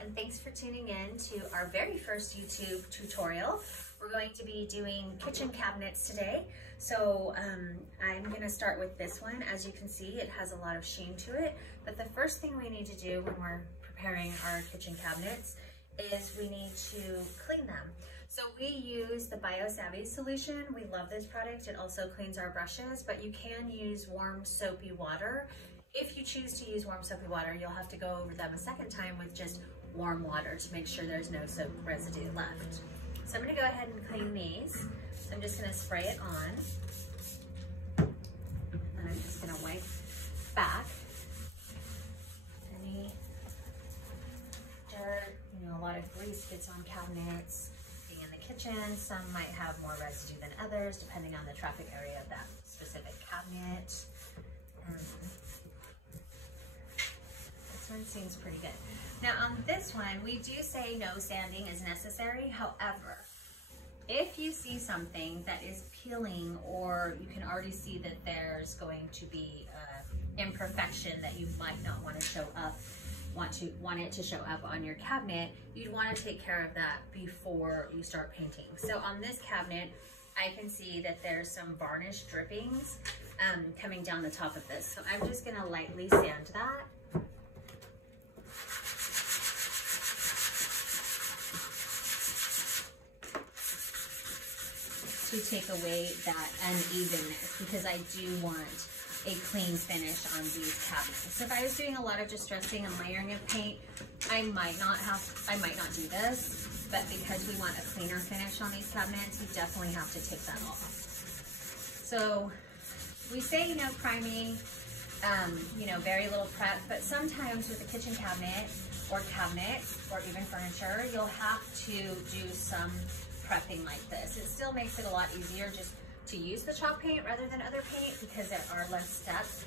and thanks for tuning in to our very first YouTube tutorial. We're going to be doing kitchen cabinets today. So I'm going to start with this one. As you can see, it has a lot of sheen to it, but the first thing we need to do when we're preparing our kitchen cabinets is we need to clean them. So we use the BioSavvy solution. We love this product. It also cleans our brushes, but you can use warm soapy water. If you choose to use warm soapy water, you'll have to go over them a second time with just warm water to make sure there's no soap residue left. So I'm gonna go ahead and clean these. So I'm just gonna spray it on. And I'm just gonna wipe back any dirt. You know, a lot of grease gets on cabinets. Being in the kitchen, some might have more residue than others, depending on the traffic area of that specific cabinet. This one seems pretty good. Now on this one, we do say no sanding is necessary. However, if you see something that is peeling, or you can already see that there's going to be imperfection that you might not want to show up, want it to show up on your cabinet, you'd want to take care of that before you start painting. So on this cabinet, I can see that there's some varnish drippings coming down the top of this. So I'm just gonna lightly sand that. To take away that unevenness, because I do want a clean finish on these cabinets. So if I was doing a lot of just dressing and layering of paint, I might not do this, but because we want a cleaner finish on these cabinets, we definitely have to take that off. So we say, you know, priming, you know, very little prep, but sometimes with a kitchen cabinet or even furniture, you'll have to do some prepping like this. It still makes it a lot easier just to use the chalk paint rather than other paint because there are less steps.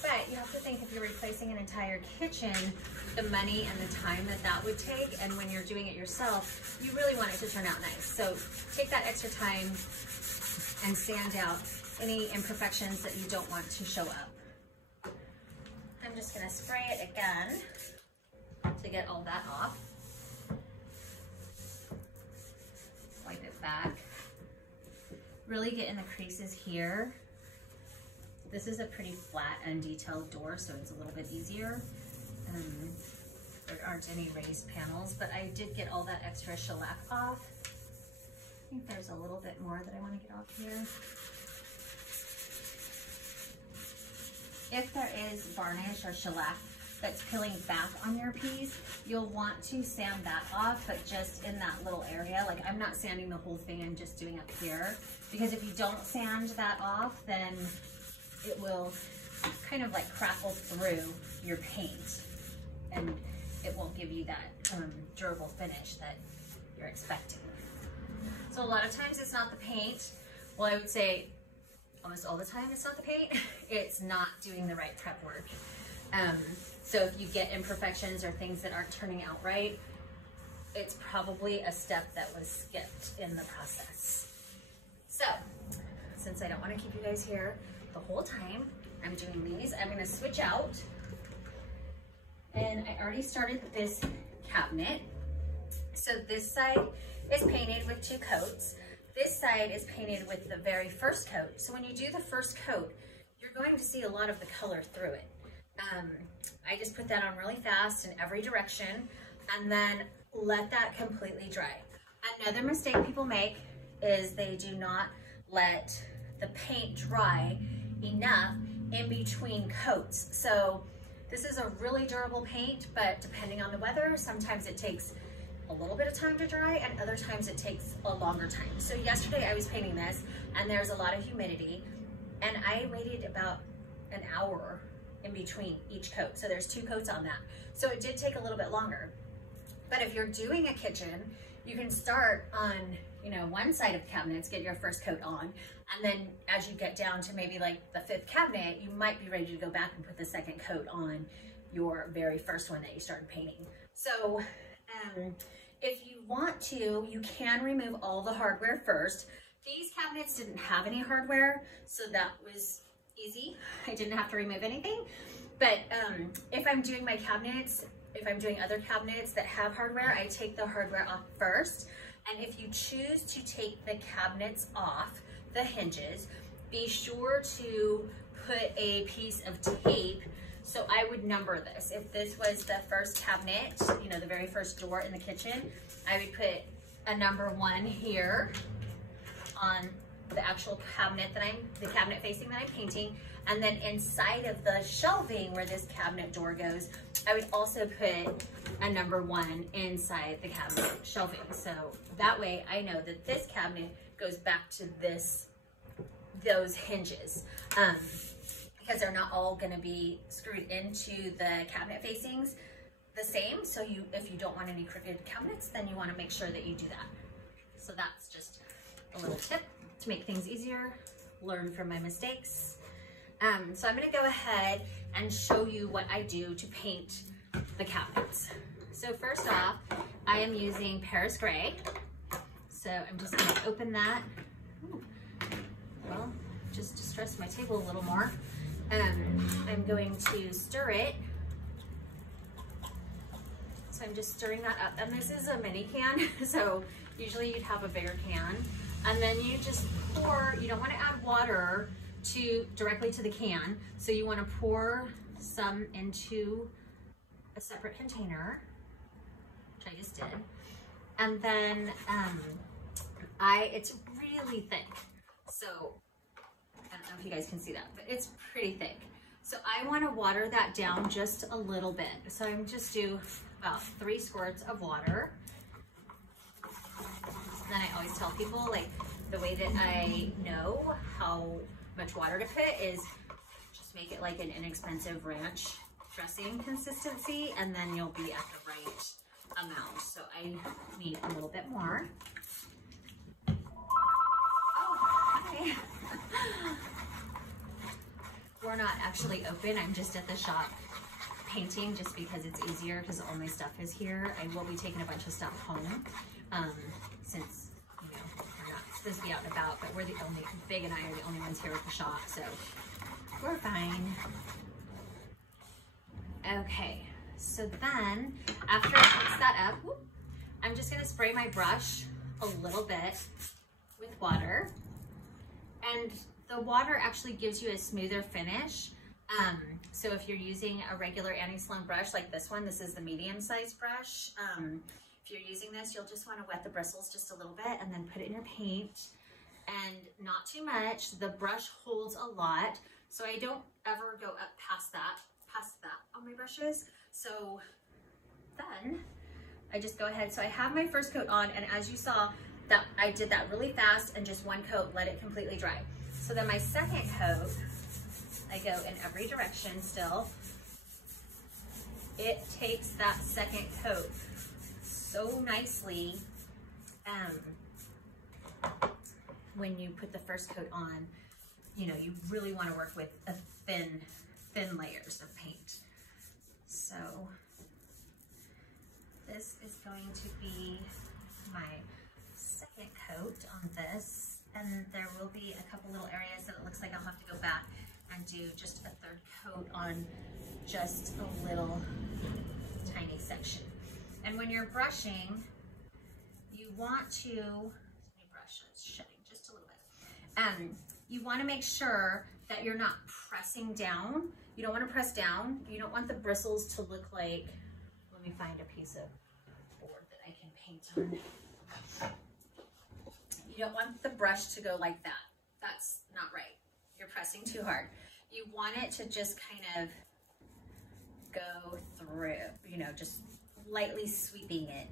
But you have to think, if you're replacing an entire kitchen, the money and the time that would take, and when you're doing it yourself, you really want it to turn out nice. So take that extra time and sand out any imperfections that you don't want to show up. I'm just gonna spray it again to get all that off. Wipe it back. Really get in the creases here. This is a pretty flat, undetailed door, so it's a little bit easier. There aren't any raised panels, but I did get all that extra shellac off. I think there's a little bit more that I want to get off here. If there is varnish or shellac that's peeling back on your piece, you'll want to sand that off, but just in that little area. Like, I'm not sanding the whole thing, I'm just doing up here, because if you don't sand that off, then it will kind of like crackle through your paint, and it won't give you that durable finish that you're expecting. So a lot of times it's not the paint. Well, I would say almost all the time it's not the paint. It's not doing the right prep work. So if you get imperfections or things that aren't turning out right, it's probably a step that was skipped in the process. So since I don't want to keep you guys here the whole time I'm doing these, I'm going to switch out. And I already started this cabinet. So this side is painted with 2 coats. This side is painted with the very first coat. So when you do the first coat, you're going to see a lot of the color through it. I just put that on really fast in every direction and then let that completely dry. Another mistake people make is they do not let the paint dry enough in between coats. So this is a really durable paint, but depending on the weather, sometimes it takes a little bit of time to dry and other times it takes a longer time. So yesterday I was painting this and there's a lot of humidity, and I waited about an hour in between each coat. So there's 2 coats on that. So it did take a little bit longer. But if you're doing a kitchen, you can start on, you know, one side of cabinets, get your first coat on, and then as you get down to maybe like the 5th cabinet, you might be ready to go back and put the 2nd coat on your very first one that you started painting. So if you want to, you can remove all the hardware first. These cabinets didn't have any hardware, so that was easy. I didn't have to remove anything. But if I'm doing my cabinets if I'm doing other cabinets that have hardware, I take the hardware off first. And if you choose to take the cabinets off, the hinges, be sure to put a piece of tape. So I would number this. If this was the first cabinet, you know, the very first door in the kitchen, I would put a number 1 here on the actual cabinet the cabinet facing that I'm painting. And then inside of the shelving where this cabinet door goes, I would also put a number 1 inside the cabinet shelving. So that way I know that this cabinet goes back to those hinges. Because they're not all gonna be screwed into the cabinet facings the same. So if you don't want any crooked cabinets, then you wanna make sure that you do that. So that's just a little tip to make things easier, learn from my mistakes. So I'm gonna go ahead and show you what I do to paint the cabinets. So first off, I am using Paris Gray. So I'm just gonna open that. Ooh. Well, just to stress my table a little more. I'm going to stir it. So I'm just stirring that up. And this is a mini can, so usually you'd have a bigger can. And then you just pour, you don't want to add water directly to the can. So you want to pour some into a separate container, which I just did. And then it's really thick. So I don't know if you guys can see that, but it's pretty thick. So I want to water that down just a little bit. So I'm just do about 3 squirts of water. Then I always tell people, like, the way that I know how much water to put is just make it like an inexpensive ranch dressing consistency, and then you'll be at the right amount. So I need a little bit more. Oh, hi. We're not actually open. I'm just at the shop painting just because it's easier because all my stuff is here. I will be taking a bunch of stuff home since, you know, we're not supposed to be out and about, but Big and I are the only ones here at the shop, so we're fine. Okay, so then after I mix that up, I'm just gonna spray my brush a little bit with water. And the water actually gives you a smoother finish. So if you're using a regular anti-Sloan brush like this one, this is the medium-sized brush. If you're using this, you'll just want to wet the bristles just a little bit and then put it in your paint. And not too much. The brush holds a lot, so I don't ever go up past that on my brushes. So then I just go ahead. So I have my first coat on, and as you saw, that I did that really fast and just one coat, let it completely dry. So then my second coat, I go in every direction still. It takes that second coat so nicely. When you put the first coat on, you know, you really want to work with a thin layers of paint. So this is going to be my second coat on this, and there will be a couple little areas that it looks like I'll have to go back and do just a third coat on just a little tiny section. And when you're brushing, you want to, let me brush, it's shedding just a little bit. You want to make sure that you're not pressing down. You don't want to press down. You don't want the bristles to look like, let me find a piece of board that I can paint on. You don't want the brush to go like that. That's not right. You're pressing too hard. You want it to just kind of go through, you know, just lightly sweeping it.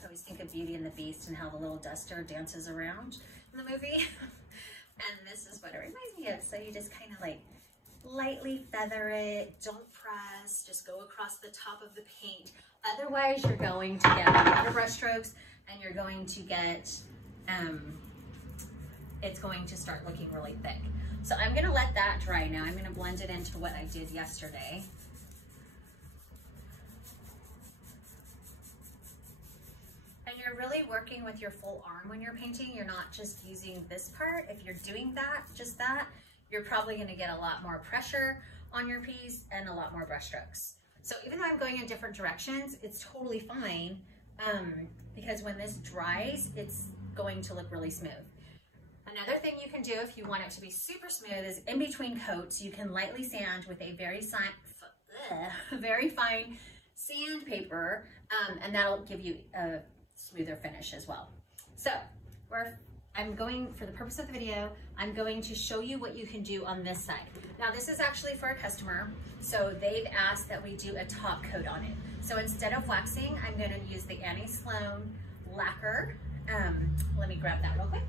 I always think of Beauty and the Beast and how the little duster dances around in the movie. And this is what it reminds me of. So you just kind of like lightly feather it, don't press, just go across the top of the paint. Otherwise you're going to get a lot of brush strokes and you're going to get, it's going to start looking really thick. So I'm gonna let that dry now. I'm gonna blend it into what I did yesterday. And you're really working with your full arm when you're painting. You're not just using this part. If you're doing that, just that, you're probably gonna get a lot more pressure on your piece and a lot more brush strokes. So even though I'm going in different directions, it's totally fine because when this dries, it's going to look really smooth. Another thing you can do if you want it to be super smooth is in between coats, you can lightly sand with a very fine sandpaper, and that'll give you a smoother finish as well. So I'm going, for the purpose of the video, I'm going to show you what you can do on this side. Now this is actually for a customer, so they've asked that we do a top coat on it. So instead of waxing, I'm gonna use the Sloan lacquer. Let me grab that real quick.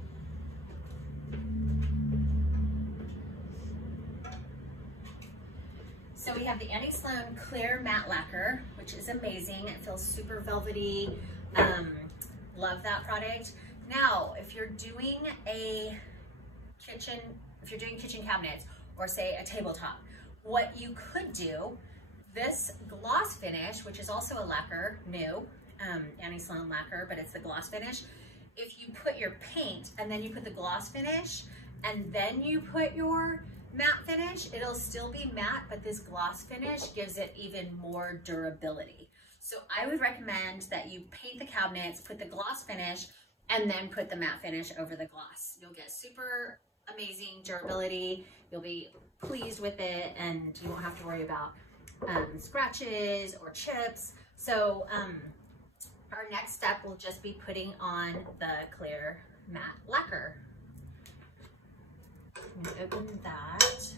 So we have the Sloan clear matte lacquer, which is amazing. It feels super velvety. Love that product. Now, if you're doing kitchen cabinets or say a tabletop, what you could do, this gloss finish, which is also a lacquer, new, Sloan lacquer, but it's the gloss finish. If you put your paint and then you put the gloss finish and then you put your matte finish, it'll still be matte, but this gloss finish gives it even more durability. So I would recommend that you paint the cabinets, put the gloss finish, and then put the matte finish over the gloss. You'll get super amazing durability. You'll be pleased with it, and you won't have to worry about scratches or chips. So our next step will just be putting on the clear matte lacquer. Open that.